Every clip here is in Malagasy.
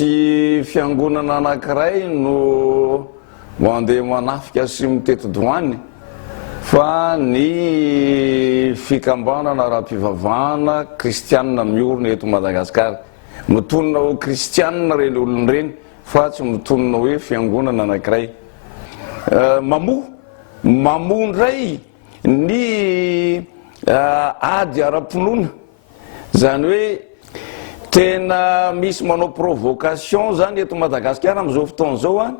misy fiangonana anankiray no mandeha manafika sy miteti-doany fa ny fikambanana ara-pivavahana kristianina miorina eto Madagasikara. Mitonona ho kristianina reny olona reny fa tsy mitonona hoe fiangonana anankiray. Mamondray ny ady ara-pinoana, zany hoe tena misy manao provocation zany eto Madagasikara amin'izao fotoana zao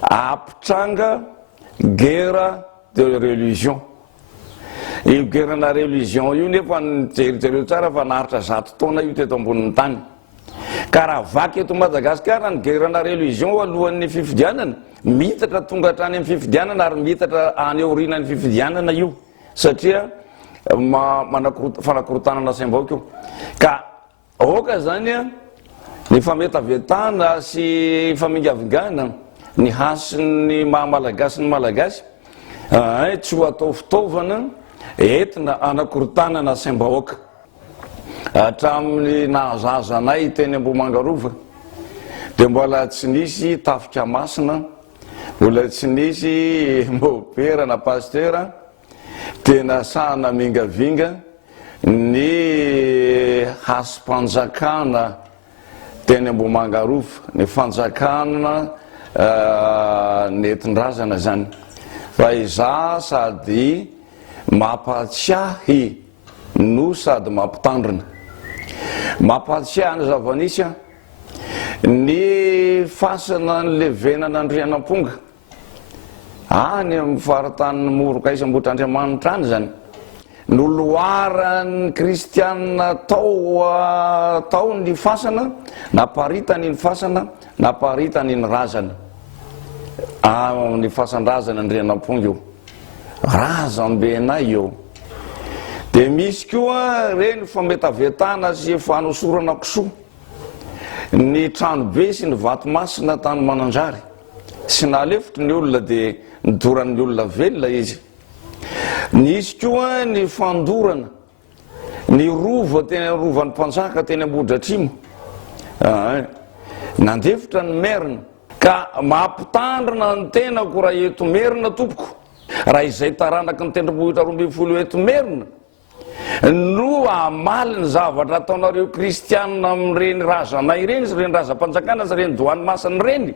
apitranga guerre de religion. Io guerre-na religion io nefa nijerijereo tsara fa naharitra 100 taona io teto ambonin'ny tany. Ka raha vaky eto Madagasikara ny guerre-na religion alohan'ny fifidianana, mitatra tonga hatrany amin'ny fifidianana ary mitatra any aorianany fifidianana io satria fanakorotanana saim-bahoaka io. Ka oka zany ny fametavetana sy famingavingana ny hasin'ny mahamalagasy ny malagasy tsy ho atao fitaovana entina anakorotanana saim-bahoaka. Hatramin'ny nahazazanay teny Ambohimangarova dia mbola tsy nisy tafika masina, mbola tsy nisy mopera na pasteur tena sahana mingavinga ny hasy-panjakana teny Ambohimangarova, ny fanjakana nentin-drazana zany. Fa iza sady mampatsiahy no sady mampitandrina. Mampatsiahy ny zava-nisy ny fasana ny levenan'Andrianamponga any amin'ny faritany Morokaisa Ambohitr'Andriamanitra any zany. Noloaran'ny kristianina tao ny fasana, naparitany ny fasana, naparitany ny razana. Ny fasan-drazana Andrianamponga io, razam-benay io. Dia misy koa reny fametavetana sy fanosorana kisoa ny tranobe sy ny vatomasina tany Manandrary. Sy nalefitry ny olona dia nidoran'ny olona velona izy. Nisy koa ny fandorana ny rova teny rovan'ny mpanjaka teny Ambohidratrimo, nandefitra ny merina ka mampitandrina ny tenako raha eto merina tompoko, raha izay taranaky ny tendrombohitra 12 eto merina no amaly ny zavatra ataonareo kristianina amin'ireny razanay ireny sy reny razam-panjakana sy reny doany masany reny,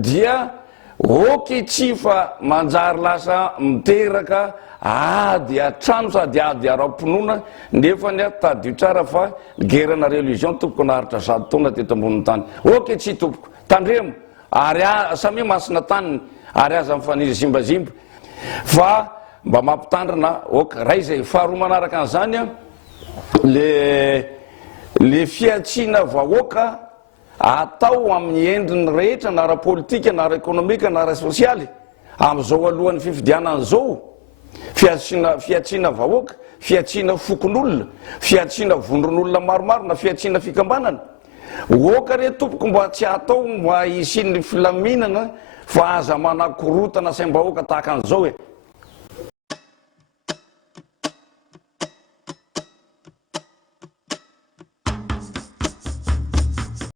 dia oky tsy fa manjary lasa miteraka ady atrano sady ady ara-pinoana nefa ny tadio tsara fa guerre-na religion tompoko naharitra 100 taona teto ambonin'ny tany. Oky tsy tompoko, tandremo ary samy masina tany ary aza mifanizimbazimba fa mba mampitandrina oka ray zay. Faharoa manaraka an'izany le fiatsiana vahoaka atao amin'ny endriny rehetra na ara-politika na ara-ekonomika na ara-sosialy amin'izao alohan'ny fifidianana zao. Fiatsiana vahoaka, fiatsiana fokon'olona, fiatsiana vondron'olona maromaro na fiatsiana fikambanana. Oka re tompoko mba tsy atao mba isin'ny filaminana fa aza manakorotana saim-bahoaka tahaka an'izao